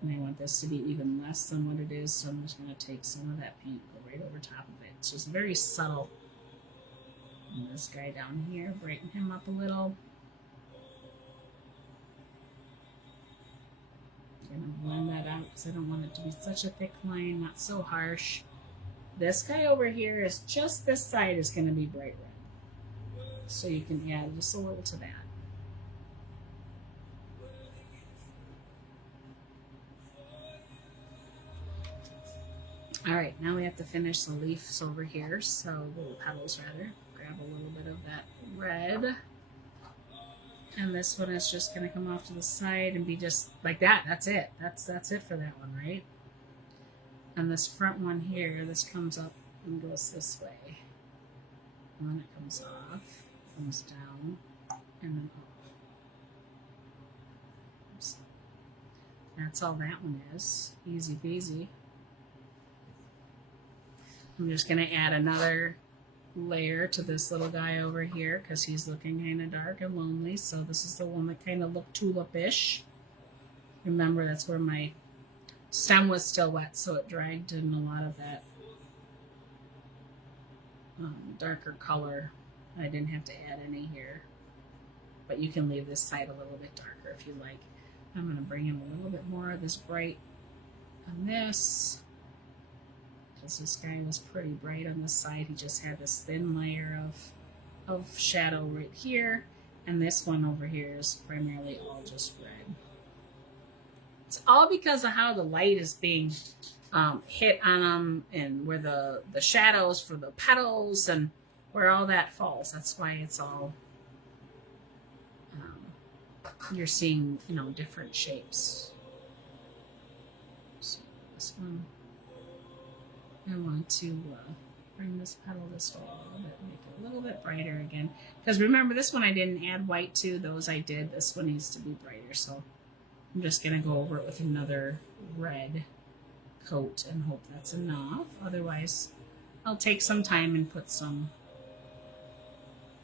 And I want this to be even less than what it is, so I'm just going to take some of that paint, go right over top of it. It's just very subtle. And this guy down here, brighten him up a little. I'm going to blend that out because I don't want it to be such a thick line, not so harsh. This guy over here is just this side is going to be bright red. So you can add just a little to that. All right, now we have to finish the leaves over here, so the petals rather. Grab a little bit of that red. And this one is just going to come off to the side and be just like that. That's it. That's it for that one, right? And this front one here, this comes up and goes this way. And then it comes off, comes down, and then up. Oops. That's all that one is. Easy peasy. I'm just going to add another layer to this little guy over here because he's looking kind of dark and lonely. So this is the one that kind of looked tulip-ish. Remember, that's where my stem was still wet, so it dragged in a lot of that darker color. I didn't have to add any here, but you can leave this side a little bit darker if you like. I'm going to bring in a little bit more of this bright on this. Because this guy was pretty bright on this side. He just had this thin layer of shadow right here. And this one over here is primarily all just red. It's all because of how the light is being hit on them and where the shadows for the petals and where all that falls. That's why it's all, you're seeing, you know, different shapes. So this one. I want to bring this petal this way a little bit, make it a little bit brighter again. Because remember, this one I didn't add white to, those I did. This one needs to be brighter, so I'm just going to go over it with another red coat and hope that's enough. Otherwise, I'll take some time and put some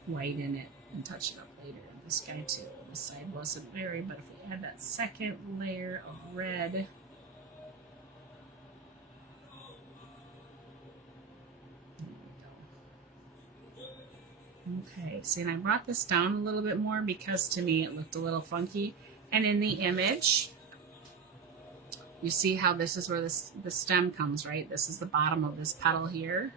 white in it and touch it up later. This guy too, this side wasn't very, but if we add that second layer of red, okay, see, and I brought this down a little bit more because to me it looked a little funky. And in the image, you see how this is where the stem comes, right? This is the bottom of this petal here.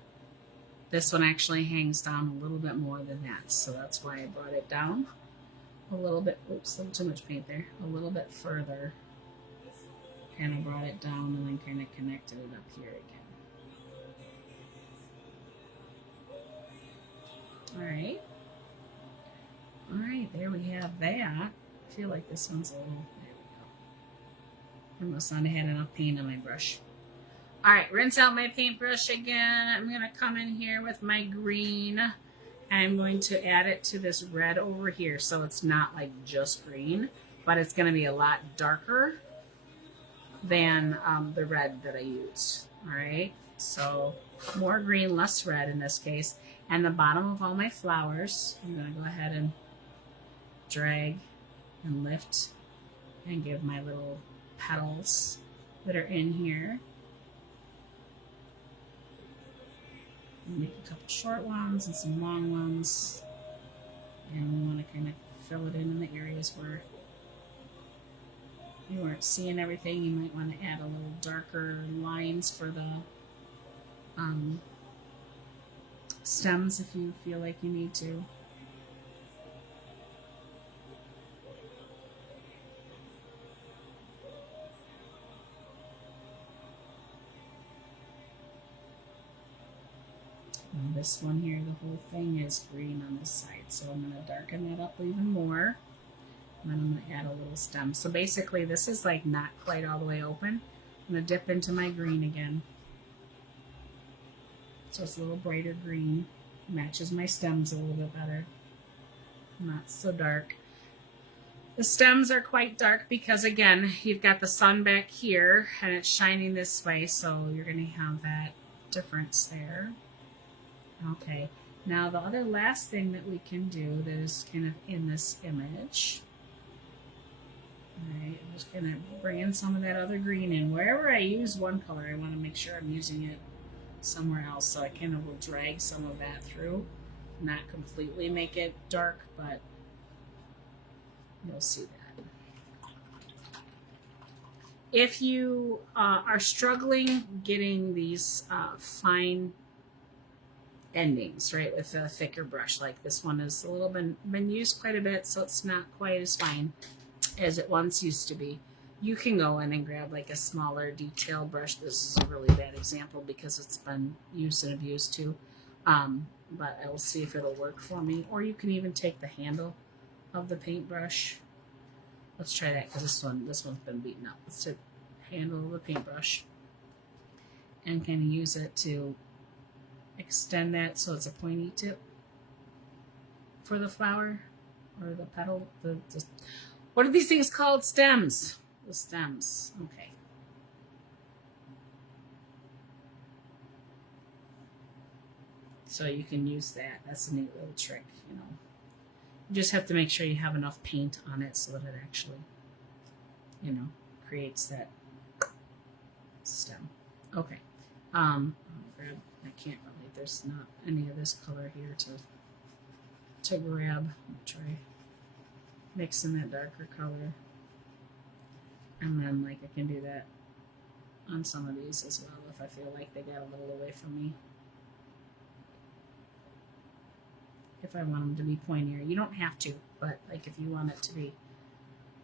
This one actually hangs down a little bit more than that. So that's why I brought it down a little bit. Oops, a little too much paint there. A little bit further. Kind of brought it down and then kind of connected it up here again. Alright, there we have that. I feel like this one's a little, there we go. I must not have had enough paint on my brush. Alright, rinse out my paintbrush again. I'm going to come in here with my green. I'm going to add it to this red over here, so it's not like just green, but it's going to be a lot darker than the red that I used. Alright, so more green, less red in this case. And the bottom of all my flowers, I'm going to go ahead and drag and lift and give my little petals that are in here. Make a couple short ones and some long ones. And we want to kind of fill it in the areas where you weren't seeing everything. You might want to add a little darker lines for the stems if you feel like you need to. And this one here, the whole thing is green on this side, so I'm going to darken that up even more. And then I'm going to add a little stem. So basically this is like not quite all the way open. I'm going to dip into my green again. So it's a little brighter green. Matches my stems a little bit better. Not so dark. The stems are quite dark because, again, you've got the sun back here and it's shining this way, so you're going to have that difference there. Okay, now the other last thing that we can do that is kind of in this image. All right, I'm just going to bring in some of that other green in. Wherever I use one color, I want to make sure I'm using it somewhere else, so I kind of will drag some of that through. Not completely make it dark, but you'll see that. If you are struggling getting these fine endings, right, with a thicker brush, like this one is a little been used quite a bit, so it's not quite as fine as it once used to be, you can go in and grab like a smaller detail brush. This is a really bad example because it's been used and abused too, but I will see if it'll work for me. Or you can even take the handle of the paintbrush. Let's try that because this one's been beaten up. Let's take the handle of the paintbrush and kind of use it to extend that so it's a pointy tip for the flower or the petal. What are these things called? Stems. The stems. Okay. So you can use that. That's a neat little trick, you know. You just have to make sure you have enough paint on it so that it actually, you know, creates that stem. Okay. I'll grab, I can't really, there's not any of this color here to grab. I'll try mixing that darker color. And then like I can do that on some of these as well if I feel like they got a little away from me. If I want them to be pointier. You don't have to, but like if you want it to be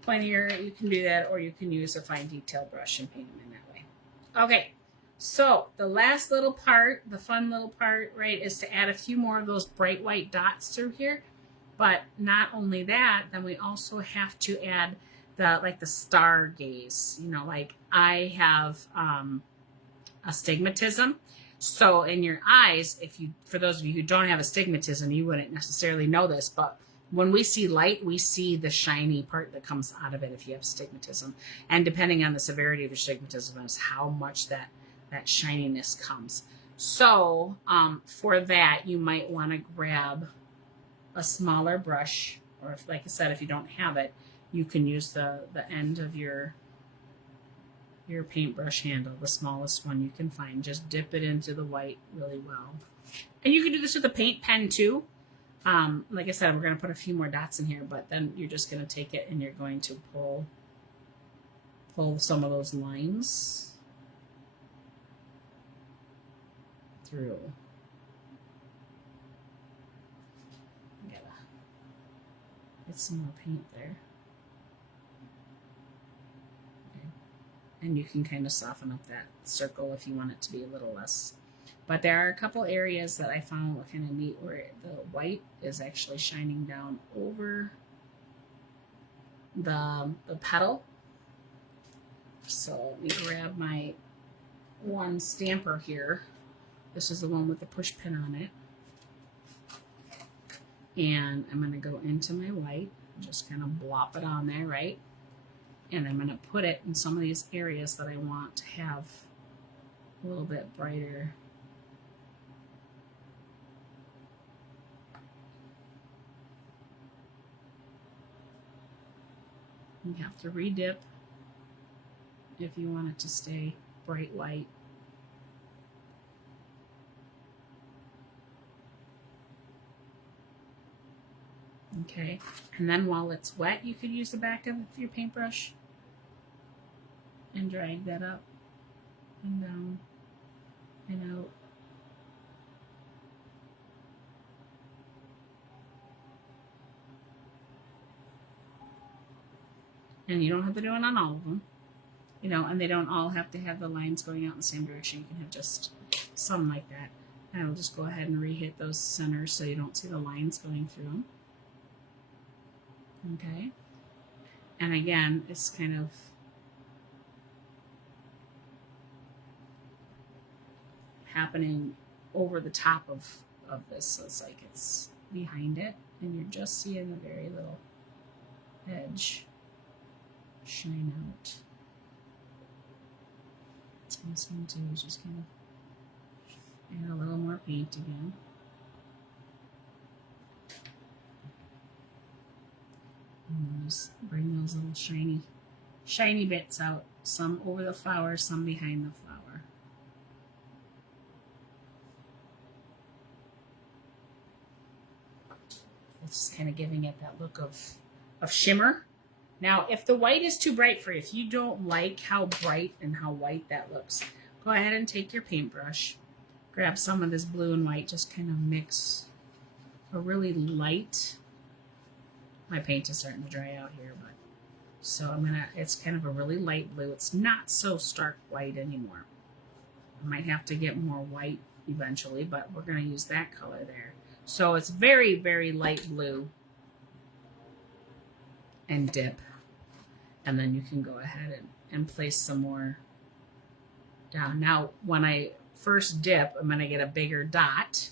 pointier, you can do that, or you can use a fine detail brush and paint them in that way. Okay, so the last little part, the fun little part, right, is to add a few more of those bright white dots through here. But not only that, then we also have to add the stargaze. You know, like I have astigmatism. So in your eyes, for those of you who don't have astigmatism, you wouldn't necessarily know this, but when we see light, we see the shiny part that comes out of it if you have astigmatism. And depending on the severity of your astigmatism is how much that shininess comes. So for that, you might want to grab a smaller brush, or if, like I said, if you don't have it, you can use the end of your paintbrush handle, the smallest one you can find. Just dip it into the white really well. And you can do this with a paint pen too. Like I said, we're going to put a few more dots in here, but then you're just going to take it and you're going to pull some of those lines through. Get some more paint there. Okay. And you can kind of soften up that circle if you want it to be a little less. But there are a couple areas that I found were kind of neat where the white is actually shining down over the petal. So let me grab my one stamper here. This is the one with the push pin on it. And I'm going to go into my white, just kind of blop it on there, right? And I'm going to put it in some of these areas that I want to have a little bit brighter. You have to re-dip if you want it to stay bright white. Okay, and then while it's wet, you could use the back of your paintbrush and drag that up and down and out. And you don't have to do it on all of them. You know, and they don't all have to have the lines going out in the same direction. You can have just some like that. And I'll just go ahead and re-hit those centers so you don't see the lines going through them. Okay. And again, it's kind of happening over the top of this. So it's like it's behind it and you're just seeing a very little edge shine out. This one too is just kind of add a little more paint again. And just bring those little shiny bits out. Some over the flower, some behind the flower. It's just kind of giving it that look of shimmer. Now, if the white is too bright for you, if you don't like how bright and how white that looks, go ahead and take your paintbrush, grab some of this blue and white, just kind of mix a really light. My paint is starting to dry out here, but so it's kind of a really light blue. It's not so stark white anymore. I might have to get more white eventually, but we're going to use that color there. So it's very, very light blue. And dip. And then you can go ahead and place some more down. Now, when I first dip, I'm going to get a bigger dot,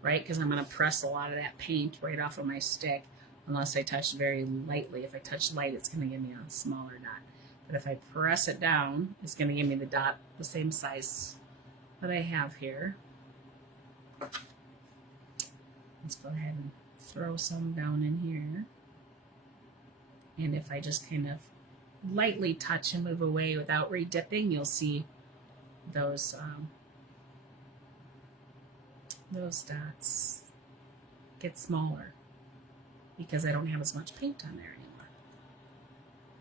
right? Because I'm going to press a lot of that paint right off of my stick, unless I touch very lightly. If I touch light, it's going to give me a smaller dot. But if I press it down, it's going to give me the dot the same size that I have here. Let's go ahead and throw some down in here. And if I just kind of lightly touch and move away without re-dipping, you'll see those dots get smaller because I don't have as much paint on there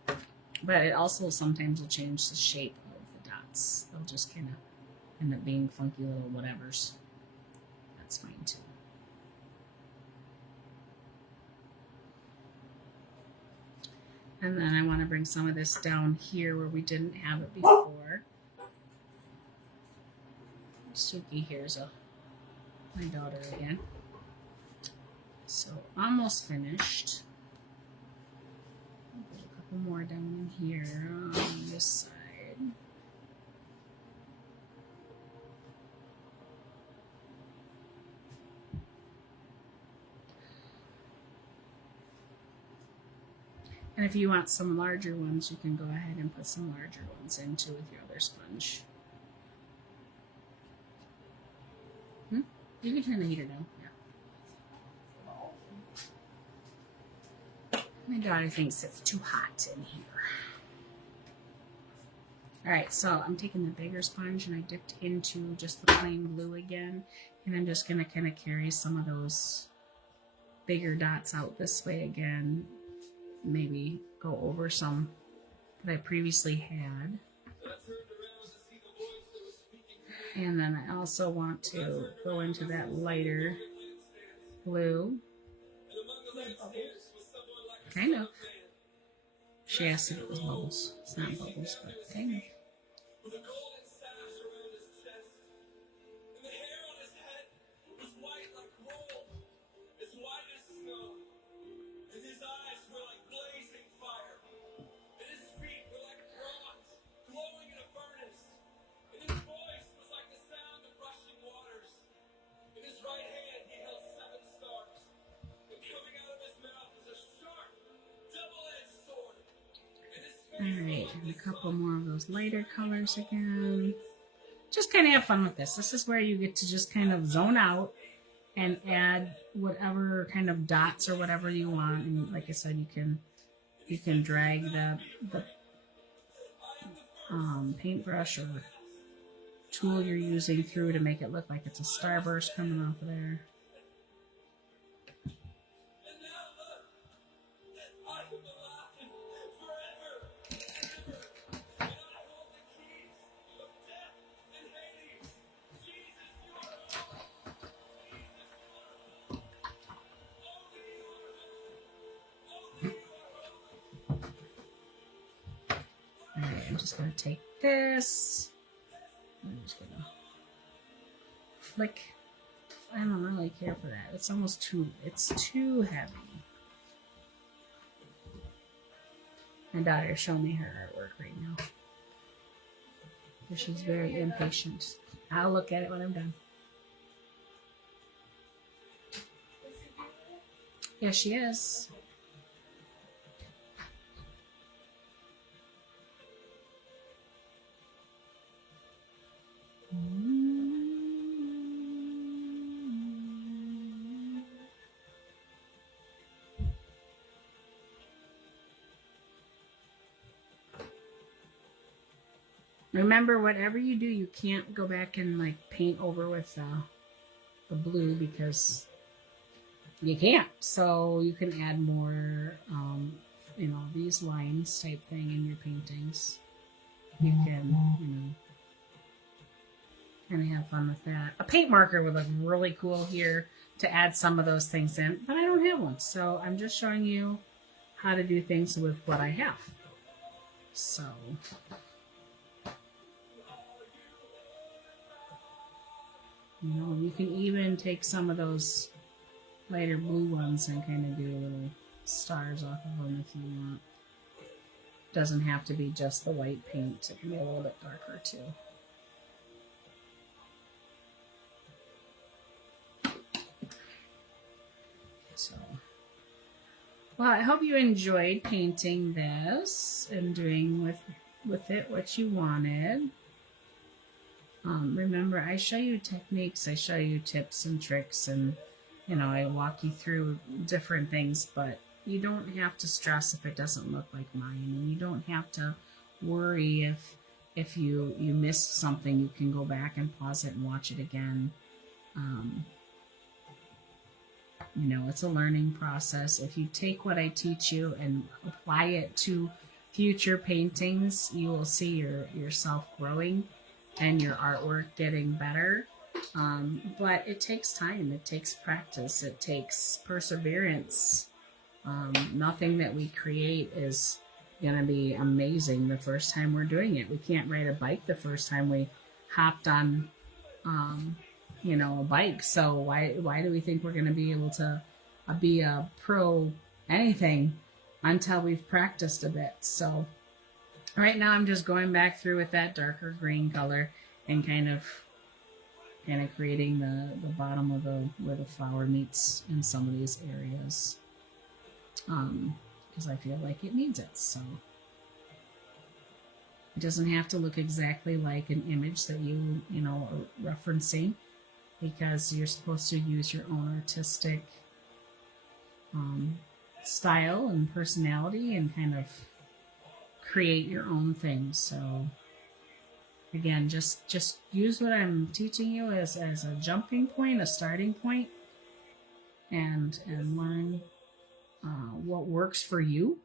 anymore. But it also sometimes will change the shape of the dots. They'll just kind of end up being funky little whatevers. That's fine too. And then I want to bring some of this down here where we didn't have it before. Suki here's my daughter again. So almost finished. I'll put a couple more down in here on this side. And if you want some larger ones, you can go ahead and put some larger ones in too with your other sponge. You can turn the heater down. Yeah. My daughter thinks it's too hot in here. Alright, so I'm taking the bigger sponge and I dipped into just the plain blue again. And I'm just going to kind of carry some of those bigger dots out this way again. Maybe go over some that I previously had. And then I also want to go into that lighter blue. Kind of. She asked if it was bubbles. It's not bubbles, but kind of. Alright, and a couple more of those lighter colors again. Just kind of have fun with this. This is where you get to just kind of zone out and add whatever kind of dots or whatever you want. And like I said, you can drag the paintbrush or tool you're using through to make it look like it's a starburst coming off of there. I'm just going to take this. I'm just going to flick. I don't really care for that. It's almost it's too heavy. My daughter's showing me her artwork right now. She's very impatient. I'll look at it when I'm done. Yes, she is. Remember, whatever you do, you can't go back and like paint over with the blue because you can't. So you can add more, you know, these lines type thing in your paintings. You can, you know, kind of have fun with that. A paint marker would look really cool here to add some of those things in, but I don't have one. So I'm just showing you how to do things with what I have. So... you know, you can even take some of those lighter blue ones and kind of do little stars off of them if you want. Doesn't have to be just the white paint. It can be a little bit darker too. So, well, I hope you enjoyed painting this and doing with it what you wanted. Remember, I show you techniques, I show you tips and tricks, and, you know, I walk you through different things, but you don't have to stress if it doesn't look like mine, and you don't have to worry if you missed something. You can go back and pause it and watch it again. You know, it's a learning process. If you take what I teach you and apply it to future paintings, you will see yourself growing and your artwork getting better. But it takes time. It takes practice. It takes perseverance. Nothing that we create is going to be amazing the first time we're doing it. We can't ride a bike the first time we hopped on, you know, a bike. So why do we think we're going to be able to be a pro anything until we've practiced a bit? So right now I'm just going back through with that darker green color and kind of creating the bottom of where the flower meets in some of these areas. Because I feel like it needs it. So it doesn't have to look exactly like an image that you know, are referencing, because you're supposed to use your own artistic style and personality and kind of create your own things. So again, just use what I'm teaching you as a jumping point, a starting point, and learn what works for you.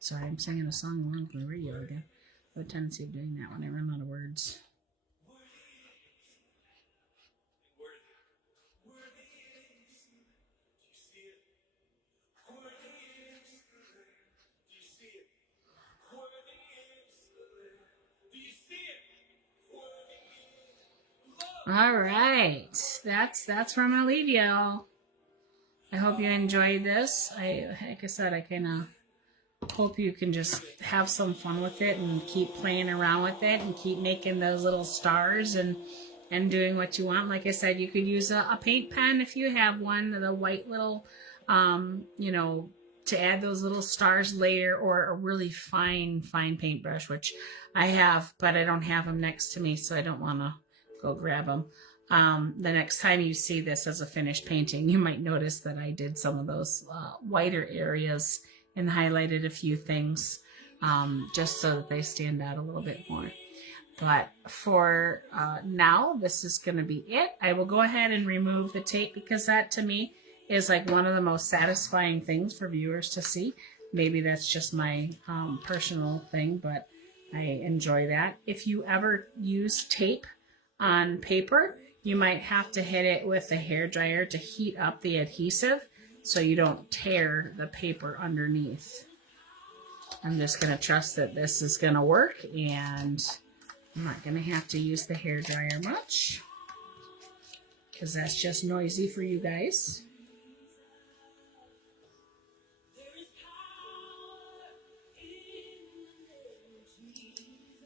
Sorry, I'm singing a song along with the radio again. I have a tendency of doing that when I run out of words. All right, that's where I'm gonna leave y'all. I hope you enjoyed this. Like I said, I kind of hope you can just have some fun with it and keep playing around with it and keep making those little stars and doing what you want. Like I said, you could use a paint pen if you have one, the white little, you know, to add those little stars later, or a really fine paintbrush, which I have, but I don't have them next to me, so I don't want to go grab them. The next time you see this as a finished painting, you might notice that I did some of those whiter areas and highlighted a few things just so that they stand out a little bit more. But for now, this is going to be it. I will go ahead and remove the tape, because that to me is like one of the most satisfying things for viewers to see. Maybe that's just my personal thing, but I enjoy that. If you ever use tape on paper, you might have to hit it with a hairdryer to heat up the adhesive so you don't tear the paper underneath. I'm just going to trust that this is going to work, and I'm not going to have to use the hairdryer much because that's just noisy for you guys.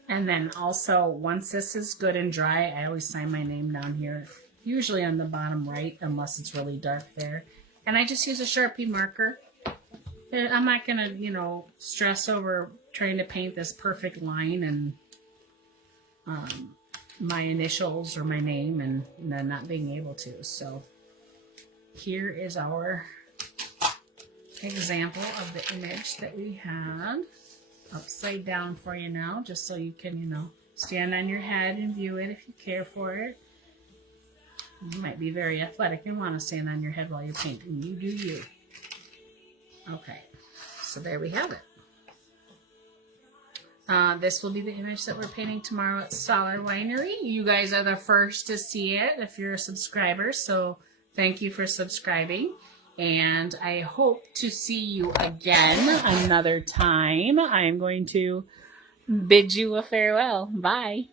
And then also, once this is good and dry, I always sign my name down here, usually on the bottom right, unless it's really dark there. And I just use a Sharpie marker. I'm not going to, you know, stress over trying to paint this perfect line and my initials or my name and then not being able to. So here is our example of the image that we had upside down for you now, just so you can, you know, stand on your head and view it if you care for it. You might be very athletic and want to stand on your head while you're painting. You do you. Okay, so there we have it. This will be the image that we're painting tomorrow at Solar Winery. You guys are the first to see it if you're a subscriber, so thank you for subscribing. And I hope to see you again another time. I'm going to bid you a farewell. Bye.